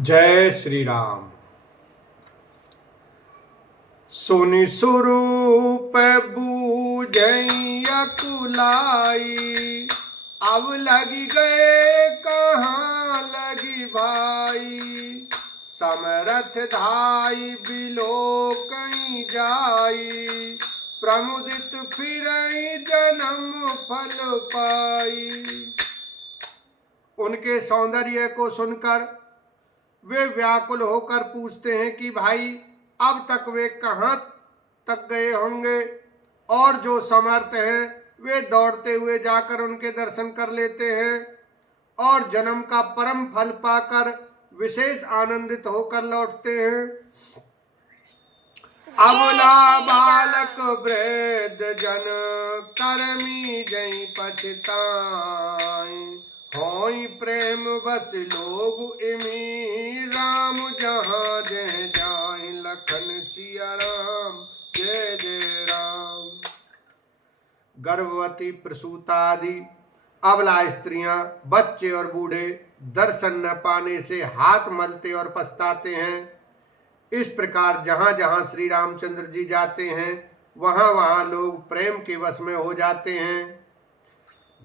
जय श्री राम। सोनि स्वरूप बूझैया कुलाई, अब लगी गए कहाँ लगी भाई। समरथ धाई बिलो कहीं जाई, प्रमुदित फिरई जन्म फल पाई। उनके सौंदर्य को सुनकर वे व्याकुल होकर पूछते हैं कि भाई अब तक वे कहाँ तक गए होंगे। और जो समर्थ हैं वे दौड़ते हुए जाकर उनके दर्शन कर लेते हैं और जन्म का परम फल पाकर विशेष आनंदित होकर लौटते हैं। अबला बालक वृद्ध जन कर्मी जई पछताई, होई प्रेम बस लोग इमी राम जहाँ जय जाए। लखन सिया राम जय जय राम। गर्भवती प्रसूतादि अबला स्त्रियां, बच्चे और बूढ़े दर्शन न पाने से हाथ मलते और पछताते हैं। इस प्रकार जहां जहां श्री रामचंद्र जी जाते हैं वहां वहां लोग प्रेम के वश में हो जाते हैं।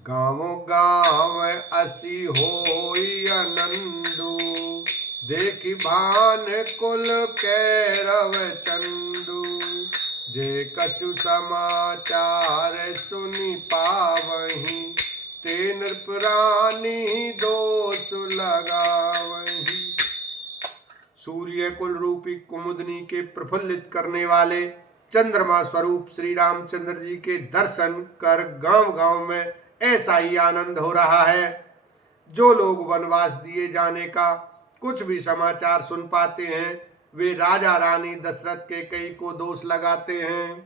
गाँव गाँव असी होई आनंदु, देखि भान कुल कैरव चंदु। जे कछु समाचार सुनी पावही, ते नृपरानी दोष लगावही। सूर्य कुल रूपी कुमुदनी के प्रफुल्लित करने वाले चंद्रमा स्वरूप श्री रामचंद्र जी के दर्शन कर गांव गांव में ऐसा ही आनंद हो रहा है। जो लोग वनवास दिए जाने का कुछ भी समाचार सुन पाते हैं वे राजा रानी दशरथ के कई को दोष लगाते हैं।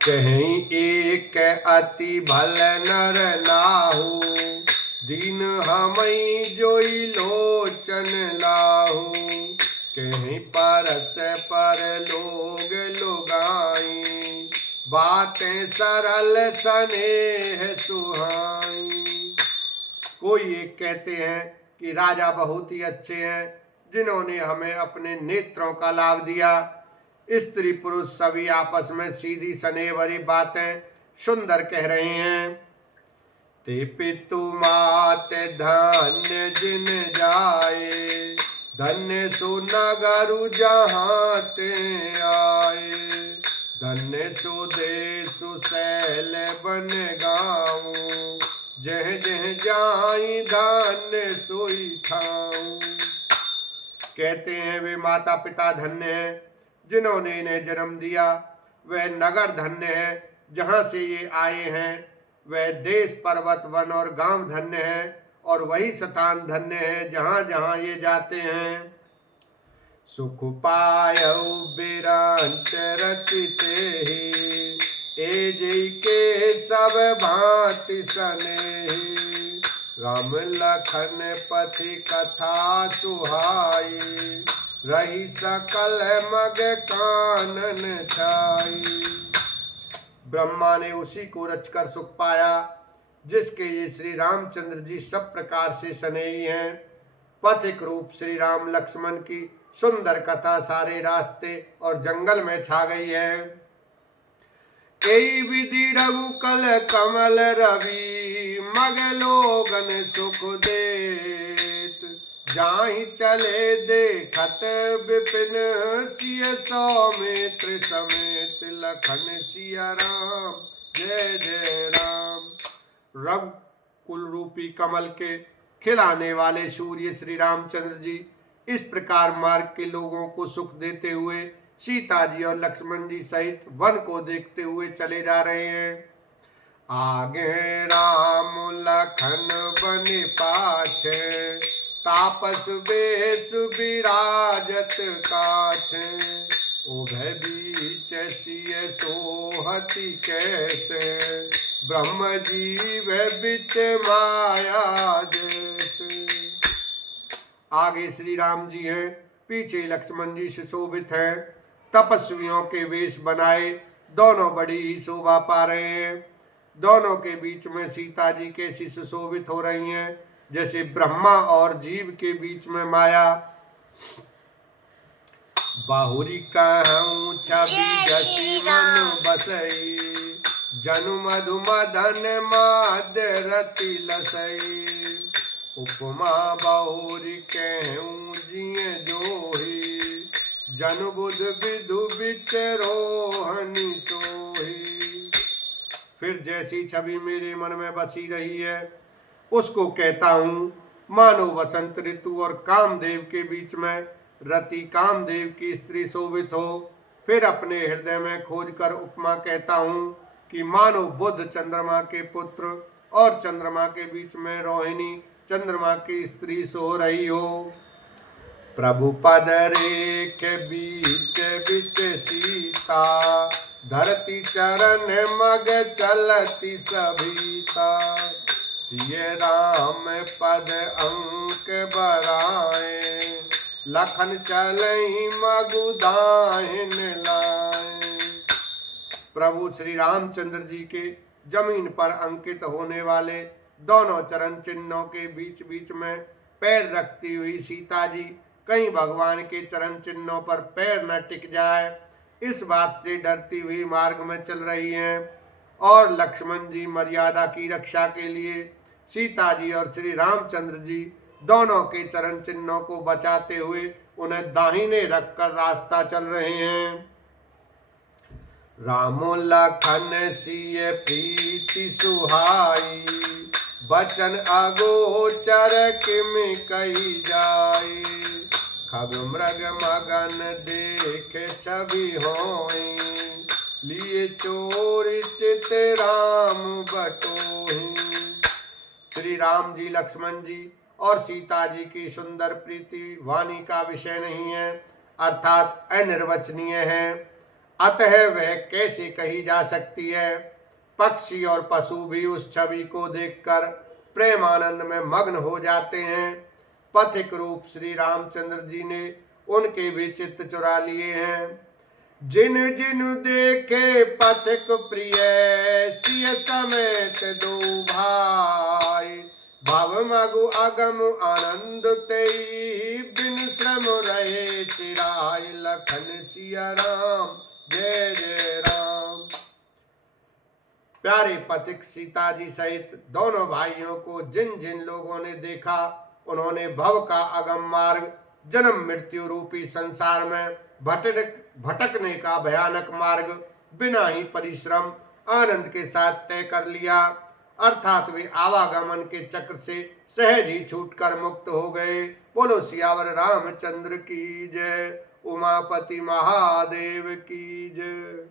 कहीं एक अति भल नर नाहु, दीन हमई जोई लोचन लाहु। कहीं परस पर लोग लुगाई, बातें सरल स्नेह सुहाई। कोई एक कहते हैं कि राजा बहुत ही अच्छे हैं जिन्होंने हमें अपने नेत्रों का लाभ दिया। स्त्री पुरुष सभी आपस में सीधी स्नेह भरी बातें सुंदर कह रहे हैं। ते पितु मात धन्य जिन जाए, धन्य सुनगरु जहाँ ते आए। धन्य सुदेश शैल बन गाँव, जह जह जाई धन्य सोई ठाऊं। कहते हैं वे माता पिता धन्य हैं जिन्होंने इन्हें जन्म दिया। वह नगर धन्य है जहाँ से ये आए हैं। वह देश पर्वत वन और गांव धन्य है और वही स्थान धन्य है जहाँ जहाँ ये जाते हैं। सुख पायऊ बिरंच रचिते ही, एजई के सब भांति सनेही। राम लखन पथि कथा सुहाई, रही सकल मग कानन छाई। ब्रह्मा ने उसी को रचकर सुख पाया जिसके ये श्री रामचंद्र जी सब प्रकार से स्नेही हैं। पथिक रूप श्री राम लक्ष्मण की सुंदर कथा सारे रास्ते और जंगल में छा गई है। कई विधि रघुकल कमल रवि, मग लोगन सुख देत। जाहि चले देखत विपिन, सिय सौमित्र समेत। लखन सिया राम जय जय राम। रघु कुल रूपी कमल के खिलाने वाले सूर्य श्री रामचंद्र जी इस प्रकार मार्ग के लोगों को सुख देते हुए सीता जी और लक्ष्मण जी सहित वन को देखते हुए चले जा रहे हैं। आगे राम लखन बन पाछे, तापस वेश विराजत काछे। उभय बीच सिय सोहति कैसे, ब्रह्म जीव बिच माया जैसे। आगे श्री राम जी हैं, पीछे लक्ष्मण जी सुशोभित हैं। तपस्वियों के वेश बनाए दोनों बड़ी ही शोभा पा रहे हैं। दोनों के बीच में सीता जी कैसी सुशोभित हो रही हैं। जैसे ब्रह्मा और जीव के बीच में माया। बाहुरी कहूँ छवि जति मन बसई, जनु मधु मदन माद रति लसई। उपमा बाहुरी कहूँ जिय जोही, जनु बुध विधु विचरोहनि सोही। फिर जैसी छवि मेरे मन में बसी रही है उसको कहता हूँ, मानो वसंत ऋतु और कामदेव के बीच में रति कामदेव की स्त्री शोभित हो। फिर अपने हृदय में खोज कर उपमा कहता हूँ कि मानो बुध चंद्रमा के पुत्र और चंद्रमा के बीच में रोहिणी चंद्रमा की स्त्री सो रही हो। प्रभु पद रेख बीच बीच सीता, धरती चरण मग चलती सभीता। सिय राम पद अंक बराए, लखन चलई मगुदाहिन लाए। प्रभु श्री रामचंद्र जी के जमीन पर अंकित होने वाले दोनों चरण चिन्हों के बीच बीच में पैर रखती हुई सीता जी कहीं भगवान के चरण चिन्हों पर पैर न टिक जाए इस बात से डरती हुई मार्ग में चल रही हैं। और लक्ष्मण जी मर्यादा की रक्षा के लिए सीता जी और श्री रामचंद्र जी दोनों के चरण चिन्हों को बचाते हुए उन्हें दाहिने रखकर रास्ता चल रहे हैं। राम लखन सिय प्रीति सुहाई, बचन अगोचर किम कही जाए। खग मृग मगन देख छवि होई, लिए चोर चित राम बटोही। श्री राम जी लक्ष्मण जी और सीता जी की सुंदर प्रीति वाणी का विषय नहीं है, अर्थात अनिर्वचनीय है, अतः वह कैसे कही जा सकती है। पक्षी और पशु भी उस छवि को देखकर प्रेमानंद में मग्न हो जाते हैं। पथिक रूप श्री रामचंद्र जी ने उनके भी चित्त चुरा लिए हैं। जिन जिन देखे पथिक प्रिय, सिय समेत दो भाई। भव मगु अगम आनंद तेई, बिन श्रम रहे चिराय। लखन सिया राम जय जय राम। प्यारे पथिक सीता जी सहित दोनों भाइयों को जिन जिन लोगों ने देखा उन्होंने भव का अगम मार्ग, जन्म मृत्यु रूपी संसार में भटकने का भयानक मार्ग बिना ही परिश्रम आनंद के साथ तय कर लिया, अर्थात वे आवागमन के चक्र से सहज ही छूटकर मुक्त हो गए। बोलो सियावर रामचंद्र की जय, उमापति महादेव की जय।